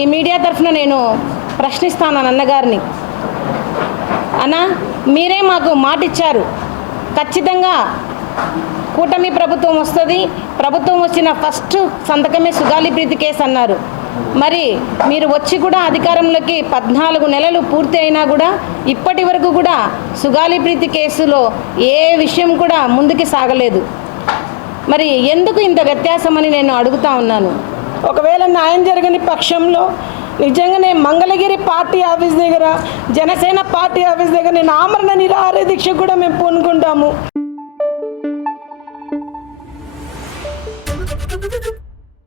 ఈ మీడియా తరఫున నేను ప్రశ్నిస్తాను అన్నగారిని అన్న మీరే మాకు మాట ఇచ్చారు ఖచ్చితంగా కూటమి ప్రభుత్వం వస్తుంది. ప్రభుత్వం వచ్చిన ఫస్ట్ సంతకమే సుగాలి ప్రీతి కేసు అన్నారు. మరి మీరు వచ్చి కూడా అధికారంలోకి పద్నాలుగు నెలలు పూర్తి అయినా కూడా ఇప్పటి వరకు కూడా సుగాలి ప్రీతి కేసులో ఏ విషయం కూడా ముందుకు సాగలేదు. మరి ఎందుకు ఇంత వ్యత్యాసం అని నేను అడుగుతా ఉన్నాను. ఒకవేళ న్యాయం జరగని పక్షంలో నిజంగానే మంగళగిరి పార్టీ ఆఫీస్ దగ్గర జనసేన పార్టీ ఆఫీస్ దగ్గర నేను ఆమరణ నిరాహార దీక్ష కూడా మేము పూనుకుంటాము.